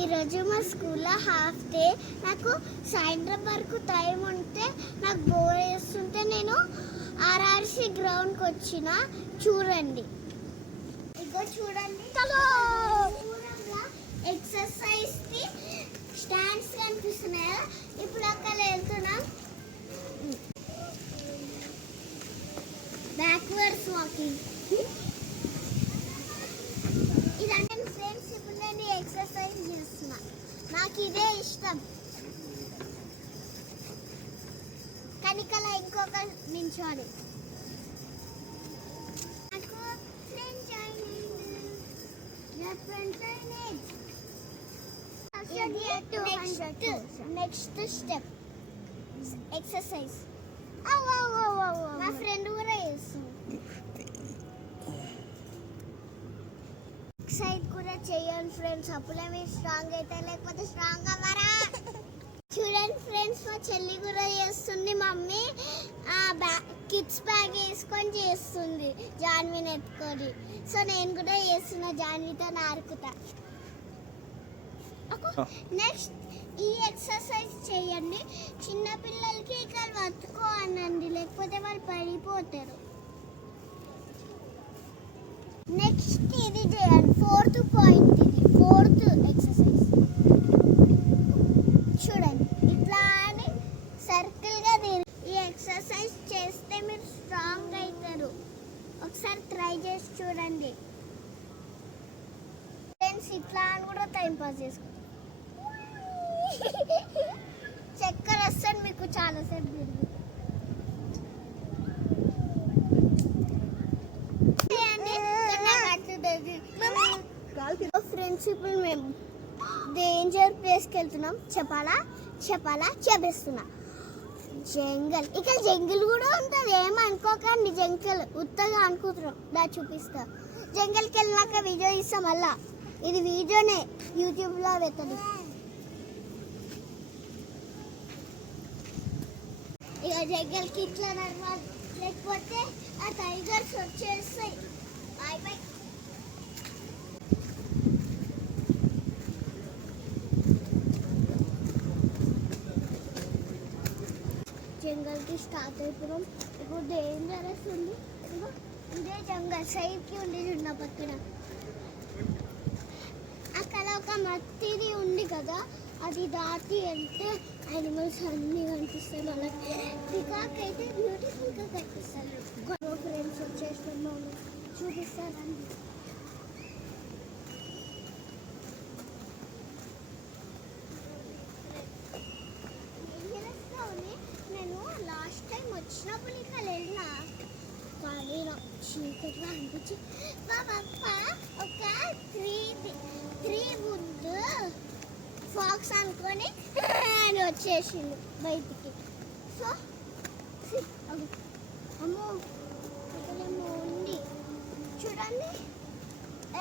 ఈరోజు మా స్కూల్లో హాఫ్ డే. నాకు సాయంత్రం వరకు టైం ఉంటే నాకు బోర్ వేస్తుంటే నేను ఆర్ఆర్సి గ్రౌండ్కి వచ్చిన. చూడండి, ఇగో చూడండి, ఎక్సర్సైజ్కి స్టాండ్స్ కనిపిస్తున్నాయి. ఇప్పుడు అక్కడ వెళ్తున్నాం. Backwards walking. ఇదంటే ఫ్రెండ్స్, ఇప్పుడు నేను ఎక్సర్సైజ్ చేస్తున్నా. నాకు ఇదే ఇష్టం. కనికల ఇంకొక నించోని. నాకు ఫ్రెండ్ నెక్స్ట్ స్టెప్ ఎక్సర్సైజ్. మా ఫ్రెండ్ కూడా చేస్తుంది. ఎక్సర్సైజ్ కూడా చేయండి ఫ్రెండ్స్, అప్పుడే మీరు స్ట్రాంగ్ అయితే, లేకపోతే స్ట్రాంగ్ అవ్వరా. చూడండి ఫ్రెండ్స్, మా చెల్లి కూడా చేస్తుంది. మమ్మీ కిడ్స్ బ్యాగ్ వేసుకొని చేస్తుంది, జాన్వీని ఎత్తుకొని. సో నేను కూడా చేస్తున్నా, జాన్వీతో నారుకుతా. నెక్స్ట్ ఈ ఎక్సర్సైజ్ చేయండి. చిన్నపిల్లలకి ఇక్కడ వత్తుకో అనండి, లేకపోతే వాళ్ళు పడిపోతారు. నెక్స్ట్ ఇది చేయండి, ఫోర్త్ పాయింట్. ఇది ఫోర్త్ ఎక్సర్సైజ్. చూడండి, ఇట్లా అని సర్కిల్గా ఈ ఎక్సర్సైజ్ చేస్తే మీరు స్ట్రాంగ్ అవుతారు. ఒకసారి ట్రై చేసి చూడండి ఫ్రెండ్స్. ఇట్లా అని కూడా టైం పాస్ చేసుకోండి. చక్కర వస్తాను మీకు చాలాసేపు తిరిగి. ఫ్రెండ్స్, ఇప్పుడు మేము డేంజర్ ప్లేస్కి వెళ్తున్నాం. చెప్పేస్తున్నా. జంగల్. ఇక్కడ జంగిల్ కూడా ఉంటుంది, ఏమనుకోకండి. జంగల్ ఉత్తగా అనుకుంటున్నాం. దా చూపిస్తా. జంగల్కి వెళ్ళినాక వీడియో ఇస్తాం. మళ్ళా ఇది వీడియోనే యూట్యూబ్లో పెట్టదు. ఇక జంగల్కి ఇట్లా నడవాలి, లేకపోతే ఆ టైగర్స్ వచ్చేస్తాయి. Bye bye. జంగల్కి స్టార్ట్ అయిపోయాం. ఇప్పుడు డేంజరస్ ఉంది. ఇదే జంగల్ సైడ్కి ఉంది చూడ పక్కన. అక్కడ ఒక మట్టిది ఉంది కదా, అది దాటి వెళ్తే యానిమల్స్ అన్నీ కనిపిస్తాయి. మళ్ళీ పికాక్ అయితే బ్యూటిఫుల్గా కనిపిస్తారు. ఫ్రెండ్స్ వచ్చేస్తున్నాము, చూపిస్తారండి. నేను లాస్ట్ టైం వచ్చినప్పుడు ఇక్కడ వెళ్ళినా, కానీ నాకు చీకటిగా అనిపించి మా పప్ప ఒక త్రీ వుడ్ ఫాక్స్ అనుకొని అని వచ్చేసిండు బయటికి. సో అమ్మో, ఇక్కడేమో ఉంది చూడండి,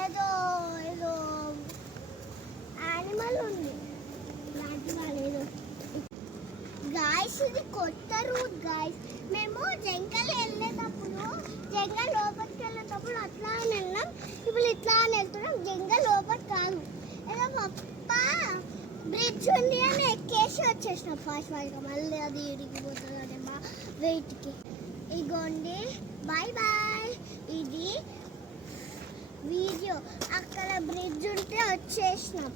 ఏదో ఏదో యానిమల్ ఉంది. లాంటి వాళ్ళు గాయస్, ఇది కొత్త రూట్ గాయస్. మేము జంగల్ వెళ్ళేటప్పుడు, జంగల్ లోపలికి వెళ్ళేటప్పుడు అట్లా అని వెళ్ళాం. ఇప్పుడు ఇట్లా అని వెళ్తున్నాం. జంగల్ లోపలికి కాదు, ఏదో పప్ప బ్రిడ్జ్ ఉంది అని ఎక్కేసి వచ్చేసినాం ఫాస్ట్గా. మళ్ళీ అది ఇరిగిపోతుంది అదేమో వెయిట్కి. ఇగోండి, బాయ్ బాయ్. ఇది వీడియో. అక్కడ బ్రిడ్జ్ ఉంటే వచ్చేసినాం.